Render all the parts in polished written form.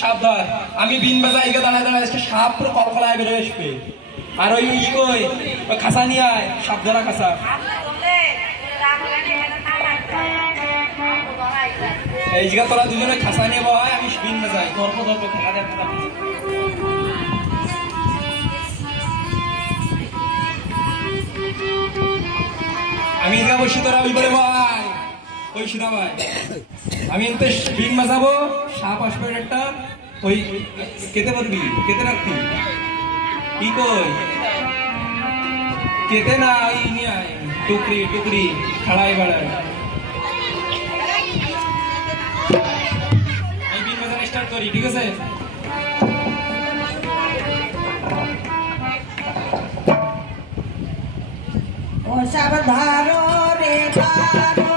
সাবধান আমি বিন বাজাই দাঁড়ায় দাঁড়ায় সাপ পুরো কলকলায় বেরোয় আসবে আর ওই ওই খাসা নিয়ে আয় সাপ ধরা খাসা এই জায়গা তোরা দুজনে খাসা নিয়ে বয় আমি বিন বাজাই গল্প গল্প খেলা দেখ আমি এদিকে বসি তোরা ওই বলে ভাই ওই সিধা ভাই আমি তো বিন বাজাবো সাপ আসবে একটা ওই কেটে পারবি কেটে রাখবি কি কই কেটে না ওই নিয়ে টুকরি টুকরি খাড়াই বাড়াই আমি বিন বাজানো স্টার্ট করি ঠিক আছে ও সাবধারো রে ধারো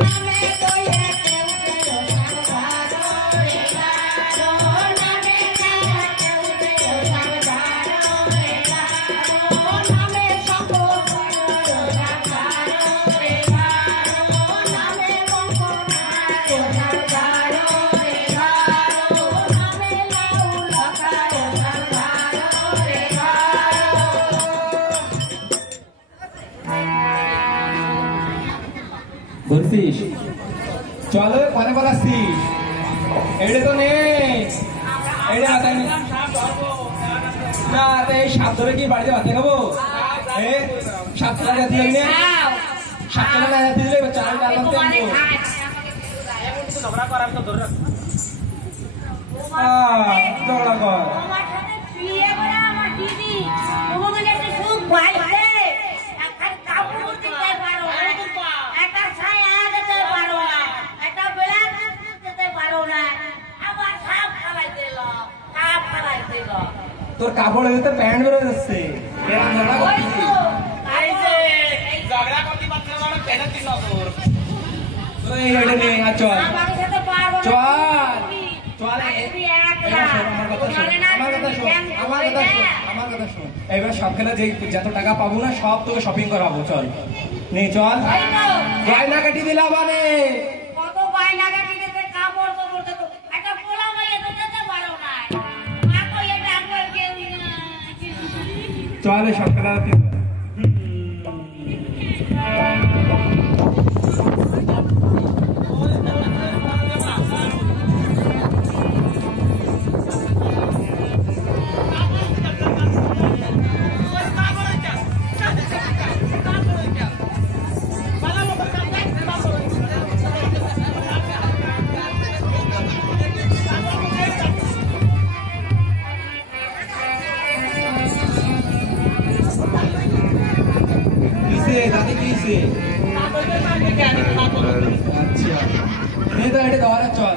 নামে কইয়া কেউ কেউ সাবধারো রে ধারো নামে কইয়া কেউ কেউ সাবধারো রে ধারো নামে সম্পর্ক সাবধারো রে ধারো নামে বঙ্কনারো সাবধারো রে ধারো নামে লাউলকারো সাবধারো রে ধারো বলছিস চলো পরে বলাচ্ছি এটা তো নেই এটা না এই সাপ ধরে কি বাড়িতে ভাতে খাবো সাপ খেলা যাতে লাগবে সাপ খেলা না যাতে দিলে চাল ডাল ঝগড়া কর তোর কাপড় তো প্যান্ট বেরো যাচ্ছে চল এবার সব খেলা যে যত টাকা পাবো না সব তোকে শপিং করাবো চল নে চল গয়না কাটি দিলাম মানে চলে সব খেলা দাদি কি আচ্ছা দৌড়া চল